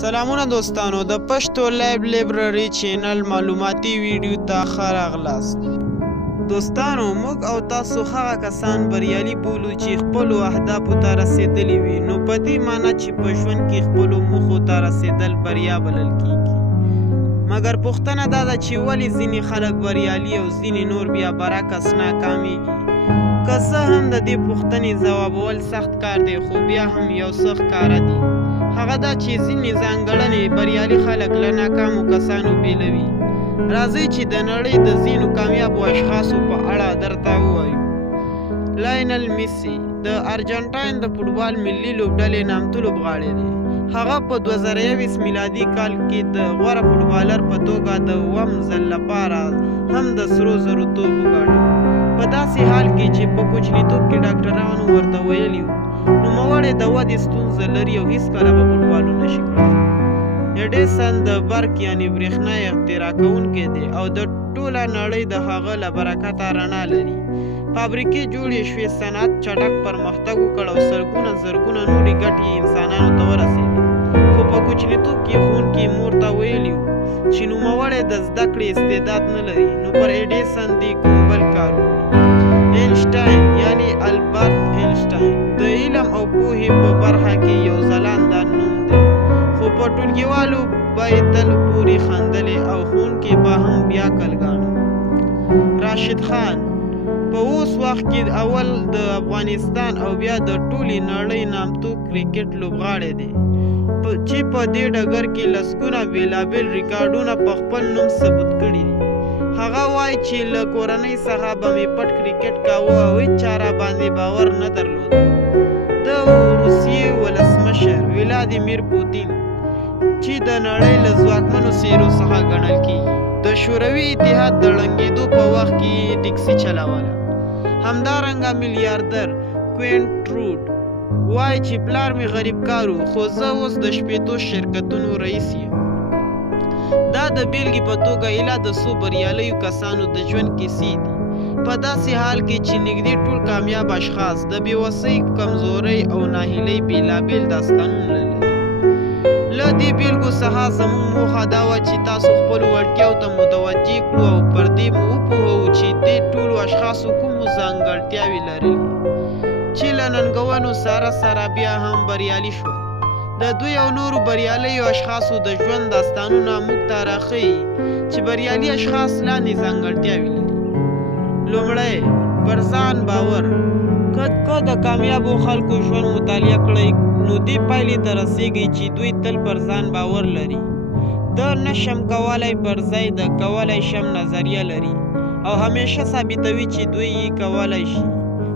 سلامونه دوستانو د پښتو لایب لایبرری چینل معلوماتي ویډیو ته ښه راغلاست. دوستانو موږ او تاسو هغه کسان بریالي بولو چې خپلو اهدافو ته رسېدلي وي، نو په دې معنی چې په ژوند کې خپلو موخو ته رسېدل بریا بلل کیږي. مګر پوښتنه دا ده چې ولې ځینې خلک بریالي او ځینې نور بیا برعکس ناکامیږي. که څه هم د دې پوښتنې ځوابول سخت کار دی، خو بیا هم یو څه ښکاره دي. هغه دا چې ځینې ځانګړنې بریالي خلک له ناکامو کسانو بیلوي. راځئ چې د نړۍ د ځینو کامیابو اشخاصو په اړه درته ووایو. لاینل میسي د ارجنټاین د فوټبال ملي لوبډلې نامتو لوبغاړی دی. هغه په 2021 میلادي کال کې د غوره فوټبالر په توګه د 2م ځل لپاره هم د سرو زرو توپ وګاټه، په داسې حال کې چې په کوچنیتوب کې ډاکټرانو ورته ویلي وو نوموړی د ودې ستونزه لري او هیڅکله به فوټبال ونه شي کولی. ایډیسن د برق یعنې برېښنا اختراع کوونکی دی او د ټوله نړۍ د هغه له برکته رڼا لري. فابریکې جوړې شوې، صنعت چټک پرمختګ وکړ او زرګونه نورې ګټې انسانانو ته ورسېدې. خو په کوچنیتوب کې ښوونکي مور ته ویلي وو چې نوموړی د زده کړې استعداد نه لري، نو پر ایډیسن دې کوم بل کار وکړي. اینشټاین یعنې البرت اینشټاین د علم او پوهې په برخه کې یو ځلانده نوم دی، خو په ټولګیوالو به یې تل پورې خندلې او ښوونکي به هم بیا کلګاڼه. راشد خان په اوس وخت کې اول د افغانستان او بیا د ټولې نړۍ نامتو کرکټ لوبغاړی دی چې په دې ډګر کې لسګونه بېلابېل ریکارډونه په خپل نوم ثبت کړي دي. هغه وایي چې له کورنۍ څخه به مې پټ کرکټ کاوه او هېڅ چا راباندې باور نه درلود. د روسیې ولسمشر ولادیمیر پوتین چې د نړۍ له ځواکمنو څېرو څخه ګڼل کېږي، د شوروي اتحاد د ړنګېدو په وخت کې یې ټکسي چلوله. همدارنګه میلیاردر کوینټروډ وایي چې پلار مې غریبکار و، خو زه اوس د 15 شرکتونو رئیس یم. دا د بیلګې په توګه ایله د څو بریالیو کسانو د ژوند کیسې دي، په داسې حال کې چې نږدې ټول کامیاب اشخاص د بېوسۍ، کمزورۍ او ناهیلۍ بېلابېل داستانونه لري. له دې بیلګو څخه زموږ موخه دا وه چې تاسو خپلو وړتیاو ته متوجه کړو او پر دې مو وپوهوو چې دې ټولو اشخاصو کومو ځانګړتیاوې لرلې چې له ننګونو سره بیا هم بریالي شول. د دوی او نورو بریالیو اشخاصو د ژوند داستانونه موږ ته راښیي چې بریالي اشخاص لاندې ځانګړتیاوې لري. لومړی، پر ځان باور. که د کامیابو خلکو ژوند مطالعه کړئ نو دې پایلې ته رسېږئ چې دوی تل پر ځان باور لري. د نشم کولی پر ځای د کولی شم نظریه لري او همیشه ثابتوي چې دوی یې کولی شي.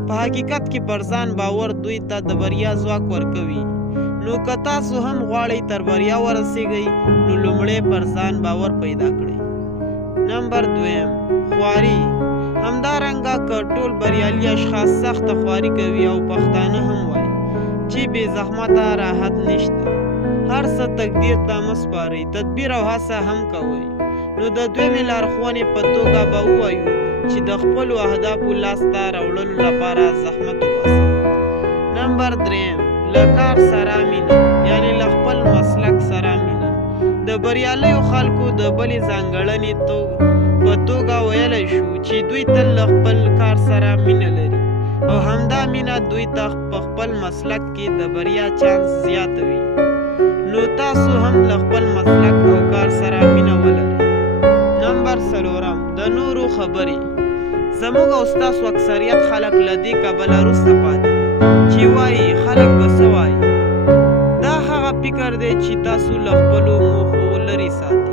په حقیقت کې پر ځان باور دوی ته د بریا ځواک ورکوي. نو که تاسو هم غواړئ تر بریا ورسیږئ نو لومړی پر ځان باور پیدا کړئ. نمبر 2، خواري. همدارنګه که ټول بریالي اشخاص سخته خواري کوي او پښتانه هم وایي چې بې زحمته راحت نشته، هر څه تقدیر ته مه سپارئ، تدبیر او هڅه هم کوئ. نو د دویمې لارښوونې په توګه به ووایو چې د خپلو اهدافو لاسته راوړلو لپاره زحمت وباسئ. نمبر 3، له کار سره مینه، یعنې له خپل مسلک سره مینه. د بریالیو خلکو د بلې ځانګړنې په توګه ویلی شو چې دوی تل له خپل کار سره مینه لري او همدا مینه دوی ته په خپل مسلک کې د بریا چانس زیاتوي. نو تاسو هم له خپل مسلک او کار سره مینه ولرئ. نمبر 4، د نورو خبرې. زموږ او ستاسو اکثریت خلک له دې کبله وروسته پاتې چې وایي خلک به څه وایي. دا هغه فکر دی چې تاسو له خپلو موخو لرې ساتي.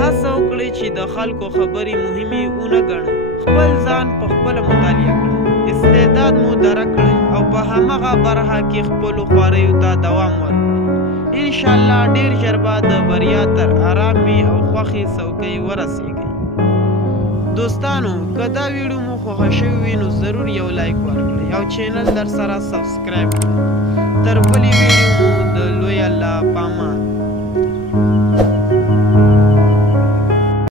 هڅه وکړئ چې د خلکو خبرې مهمې ونه ګڼئ. خپل ځان په خپله مطالعه کړئ، استعداد مو درک کړئ او په همغه برخه کې خپلو خواریو ته دوام ورکړئ. انشاءالله ډېر ژر به د بریا تر ارامې او خوښې څوکۍ ورسیږئ. دوستانو که دا ویډیو مو خوښه شوې وي نو ضرور یو لایک ورکړئ او چینل در سره سبسکرایب کړئ. تر بلې ویډیو مو د لوی الله په امان.